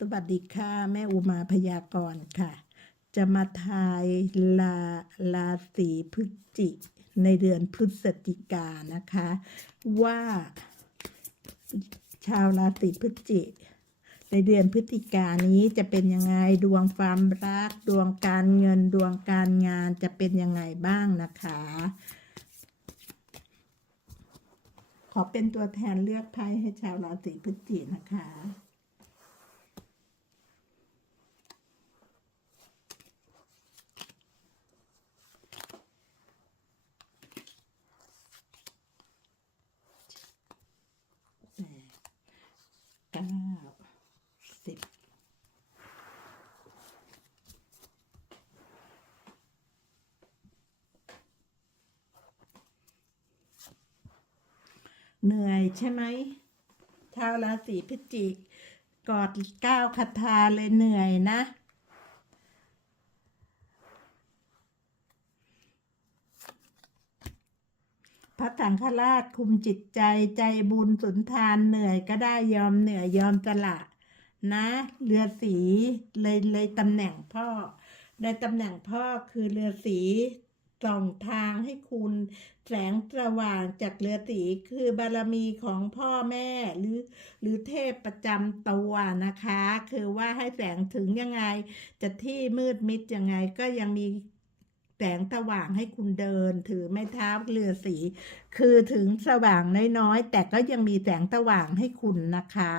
สวัสดีค่ะ แม่อุมาพยากรณ์ค่ะ จะมาทายลาลาสีพฤศจิในเดือนพฤศจิกานะคะ ว่าชาวราศีพฤศจิ ในเดือนพฤศจิกานี้จะเป็นยังไงดวงความรัก ดวงการเงินดวงการงานจะเป็นยังไงบ้างนะคะ ขอเป็นตัวแทนเลือกไพ่ให้ชาวราศีพฤศจินะคะ แปดเก้าสิบ เหนื่อยใช่ไหมชาวราศีพฤศจิก กอดก้าวคาถาเลยเหนื่อยนะ พระสังฆราชคุมจิตใจใจบุญสุนทานเหนื่อยก็ได้ยอมเหนื่อยยอมสละนะ เรือสีเลยเลยตำแหน่งพ่อ ในตำแหน่งพ่อคือเรือสี ส่องทางให้คุณแสงสว่างจากเรือสีคือบารมีของพ่อแม่หรือ หรือเทพประจำตัวนะคะ คือว่าให้แสงถึงยังไง จะที่มืดมิดยังไงก็ยังมีแสงสว่างให้คุณเดิน ถือไม้เท้าเรือสี คือถึงสว่างน้อยๆ แต่ก็ยังมีแสงสว่างให้คุณนะคะ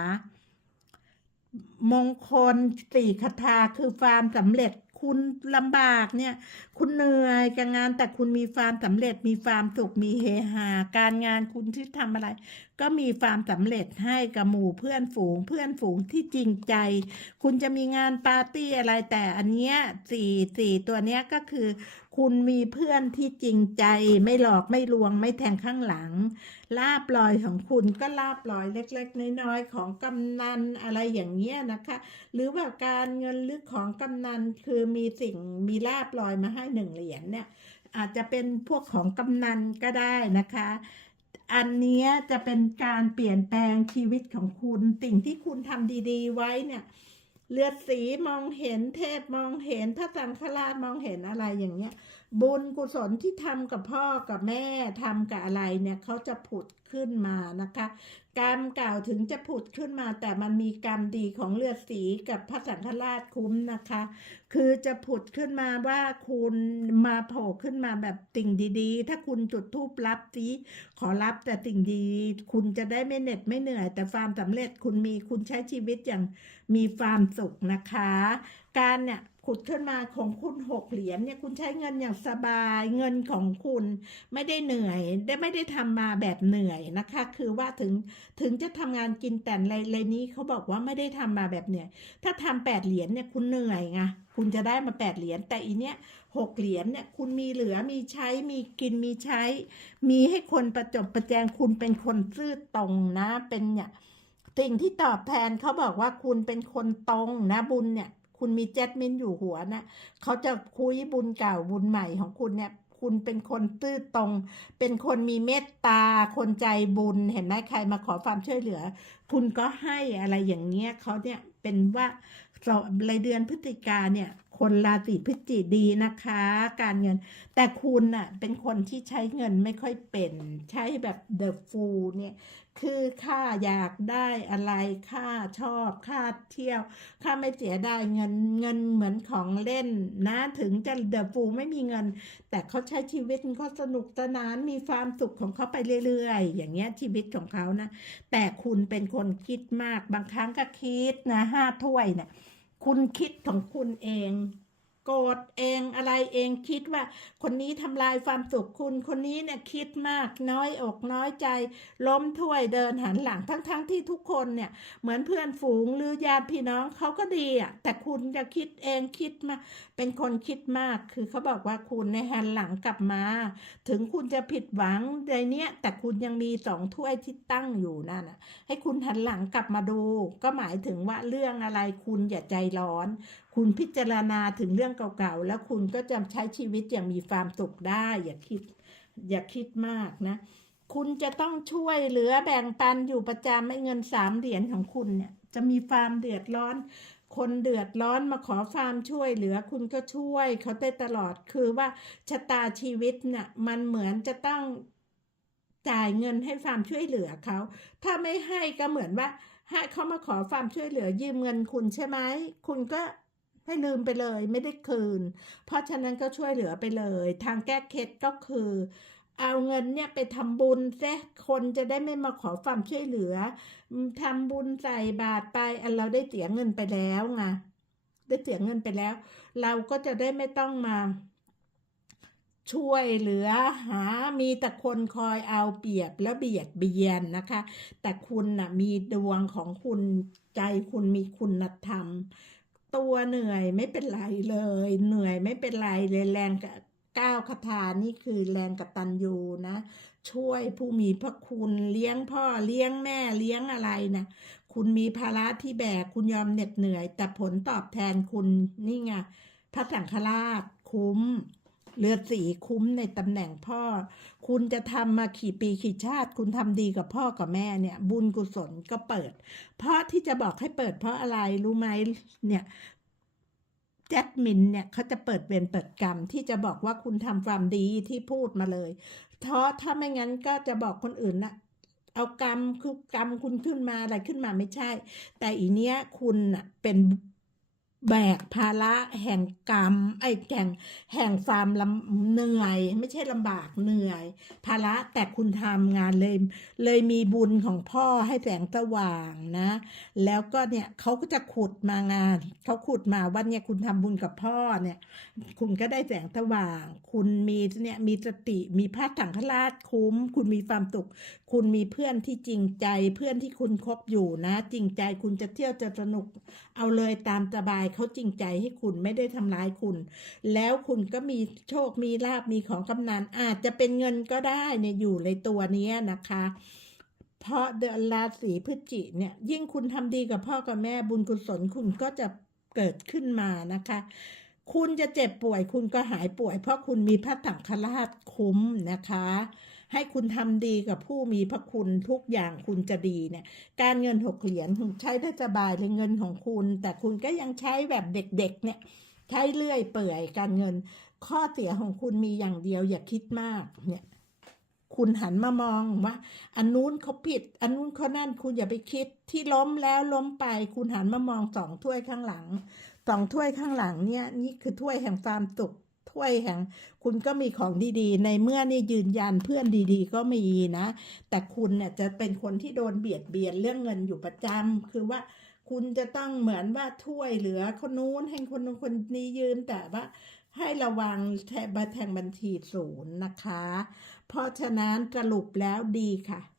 มงคลสี่คาถาคือความสำเร็จ คุณลำบากเนี่ย คุณเหนื่อยกับงานแต่คุณมีความสำเร็จ มีความสุขมีเฮฮาการงานคุณที่ทำอะไร ก็มีความสำเร็จให้กับหมู่เพื่อนฝูง เพื่อนฝูงที่จริงใจ คุณจะมีงานปาร์ตี้อะไรแต่อันเนี้ยสี่สี่ตัวเนี้ยก็คือ คุณมีเพื่อนที่จริงใจ ไม่หลอกไม่ลวงไม่แทงข้างหลัง ลาบลอยของคุณก็ลาบลอยเล็ก ๆ น้อยๆของกำนันอะไรอย่างเงี้ยนะคะ หรือว่าการเงินหรือของกำนันคือมีสิ่งมีลาบลอยมาให้หนึ่งเหรียญเนี่ย อาจจะเป็นพวกของกำนันก็ได้นะคะอันนี้จะเป็นการเปลี่ยนแปลงชีวิตของคุณ สิ่งที่คุณทำดี ๆ ไว้เนี่ย เลือดสีมองเห็นเทพมองเห็นพระสังฆราชมองเห็นอะไรอย่างเงี้ยบุญกุศลที่ทำกับพ่อกับแม่ทำกับอะไรเนี่ยเขาจะผุดขึ้นมานะคะ กรรมเก่าวถึงจะผุดขึ้นมา แต่มันมีกรรมดีของเลือดสีกับพระสังฆราชคุ้มนะคะ คือจะผุดขึ้นมาว่าคุณมาโผล่ขึ้นมาแบบสิ่งดีๆ ถ้าคุณจุดทูปรับสีขอรับแต่สิ่งดีคุณจะได้ไม่เหน็ดไม่เหนื่อย แต่ความสำเร็จคุณมีคุณใช้ชีวิตอย่างมีความสุขนะคะ การเนี่ย ขุดขึ้นมาของคุณหกเหรียญเนี่ยคุณใช้เงินอย่างสบายเงินของคุณไม่ได้เหนื่อย ได้ไม่ได้ทำมาแบบเหนื่อยนะคะ คือว่าถึงถึงจะทำงานกินแต่ในในนี้เขาบอกว่าไม่ได้ทำมาแบบเหนื่อย ถ้าทำแปดเหรียญเนี่ยคุณเหนื่อยไงคุณจะได้มาแปดเหรียญแต่อีเนี้ยหกเหรียญเนี่ยคุณมีเหลือมีใช้มีกินมีใช้ มีให้คนประจบประแจงคุณเป็นคนซื่อตรงนะเป็นเนี่ยสิ่งที่ตอบแทนเขาบอกว่าคุณเป็นคนตรงนะบุญเนี่ย คุณมีเจ็ดมินอยู่หัวนะเขาจะคุยบุญเก่าบุญใหม่ของคุณเนี่ยคุณเป็นคนตื้อตรง เป็นคนมีเมตตา คนใจบุญ เห็นไหมใครมาขอความช่วยเหลือ คุณก็ให้อะไรอย่างเงี้ยเขาเนี่ยเป็นว่าในเดือนพฤศจิกาเนี่ย คนราศีพฤศจิดีนะคะ การเงิน แต่คุณน่ะเป็นคนที่ใช้เงินไม่ค่อยเป็น ใช้แบบเดอะฟูเนี่ยคือค่าอยากได้อะไรค่าชอบค่าเที่ยวค่าไม่เสียดายเงินเงินเหมือนของเล่นนะถึงจะเดอะฟูไม่มีเงิน แต่เขาใช้ชีวิตเขาสนุกสนานมีความสุขของเขาไปเรื่อยๆ อย่างเงี้ยชีวิตของเขานะ แต่คุณเป็นคนคิดมากบางครั้งก็คิดนะห้าถ้วยเนี่ย คุณคิดของคุณเอง โกรธเองอะไรเองคิดว่า คนนี้ทำลายความสุขคุณ คนนี้เนี่ยคิดมากน้อยอกน้อยใจ ล้มถ้วยเดินหันหลังทั้งๆทที่ทุกคนเนี่ยเหมือนเพื่อนฝูงหรือญาติพี่น้องเขาก็ดีอะแต่คุณจะคิดเองคิดมา เป็นคนคิดมากคือเขาบอกว่าคุณในหันหลังกลับมา ถึงคุณจะผิดหวังในเนี้ยแต่คุณยังมีสองถ้วยที่ตั้งอยู่นั่นน่ะให้คุณหันหลังกลับมาดู ก็หมายถึงว่าเรื่องอะไรคุณอย่าใจร้อน คุณพิจารณาถึงเรื่องเก่าๆ แล้วคุณก็จะใช้ชีวิตอย่างมีความสุขได้ อย่าคิดอย่าคิดมากนะ คุณจะต้องช่วยเหลือแบ่งปันอยู่ประจำไม่เงินสามเหรียญของคุณเนี่ย จะมีความเดือดร้อน คนเดือดร้อนมาขอความช่วยเหลือ คุณก็ช่วยเขาได้ตลอดคือว่าชะตาชีวิตเนี่ยมันเหมือนจะต้องจ่ายเงินให้ความช่วยเหลือเขา ถ้าไม่ให้ก็เหมือนว่าให้เขามาขอความช่วยเหลือยืมเงินคุณใช่ไหมคุณก็ ให้ลืมไปเลยไม่ได้คืน เพราะฉะนั้นก็ช่วยเหลือไปเลย ทางแก้เคล็ดก็คือ เอาเงินเนี่ยไปทำบุญซะคนจะได้ไม่มาขอความช่วยเหลือทำบุญใส่บาตรไปอันเราได้เสียเงินไปแล้วไงได้เสียเงินไปแล้ว เราก็จะได้ไม่ต้องมาช่วยเหลือหา มีแต่คนคอยเอาเปรียบและเบียดเบียนนะคะ แต่คุณน่ะมีดวงของคุณใจคุณมีคุณธรรม ตัวเหนื่อยไม่เป็นไรเลย เหนื่อยไม่เป็นไรเลยแรงกะก้าวคาถานี่คือแรงกตัญญูนะ ช่วยผู้มีพระคุณเลี้ยงพ่อเลี้ยงแม่เลี้ยงอะไรนะคุณมีภาระที่แบกคุณยอมเหน็ดเหนื่อย แต่ผลตอบแทนคุณนี่ไงพระสังฆราชคุ้ม เลือดสีคุ้มในตำแหน่งพ่อ คุณจะทำมาขี่ปีขี่ชาติ คุณทำดีกับพ่อกับแม่เนี่ย บุญกุศลก็เปิด เพราะที่จะบอกให้เปิดเพราะอะไรรู้ไหมเนี่ยแจ็คมินเนี่ยเขาจะเปิดเวรเปิดกรรมที่จะบอกว่าคุณทำความดีที่พูดมาเลยเพราะถ้าไม่งั้นก็จะบอกคนอื่นนะเอากรรมคือกรรมคุณขึ้นมาอะไรขึ้นมาไม่ใช่ แต่อีเนี้ยคุณน่ะเป็น แบกภาระแห่งกรรม ไอ้แห่งแห่งความลำเหนื่อย ไม่ใช่ลำบากเหนื่อย ภาระแต่คุณทำงานเลย เลยมีบุญของพ่อให้แสงสว่างนะ แล้วก็เนี่ยเขาก็จะขุดมางานเขาขุดมาว่าเนี่ยคุณทำบุญกับพ่อเนี่ย คุณก็ได้แสงสว่าง คุณมีเนี่ยมีสติมีพระถังคราชคุ้ม คุณมีความสุขคุณมีเพื่อนที่จริงใจ เพื่อนที่คุณคบอยู่นะ จริงใจคุณจะเที่ยวจะสนุก เอาเลยตามสบายเขาจริงใจให้คุณไม่ได้ทำร้ายคุณ แล้วคุณก็มีโชคมีลาบมีของกำนันอาจจะเป็นเงินก็ได้เนี่ยอยู่ในตัวนี้นะคะ เพราะเดือนราศีพฤศจิเนี่ยยิ่งคุณทำดีกับพ่อกับแม่บุญกุศลคุณก็จะเกิดขึ้นมานะคะคุณจะเจ็บป่วยคุณก็หายป่วย เพราะคุณมีพระถังคราชคุ้มนะคะ ให้คุณทำดีกับผู้มีพระคุณทุกอย่างคุณจะดีเนี่ย การเงินหกเหรียญใช้ได้สบายเลยเงินของคุณ แต่คุณก็ยังใช้แบบเด็กๆ เนี่ยใช้เลื่อยเปื่อยการเงิน ข้อเสียของคุณมีอย่างเดียวอย่าคิดมากเนี่ยคุณหันมามองว่า อันนู้นเขาผิด อันนู้นเขานั่นคุณอย่าไปคิดที่ล้มแล้วล้มไป คุณหันมามองสองถ้วยข้างหลังสองถ้วยข้างหลังเนี่ยนี่คือถ้วยแห่งความสุข ถ้วยแห่ง คุณก็มีของดีๆ ในเมื่อนี่ยืนยันเพื่อนดีๆ ก็มีนะ แต่คุณเนี่ยจะเป็นคนที่โดนเบียดเบียนเรื่องเงินอยู่ประจำคือว่าคุณจะต้องเหมือนว่าถ้วยเหลือคนนู้นให้คนนู้นคนนี้ยืมแต่ว่าให้ระวังแทงบัญชีศูนย์นะคะ เพราะฉะนั้นสรุปแล้วดีค่ะ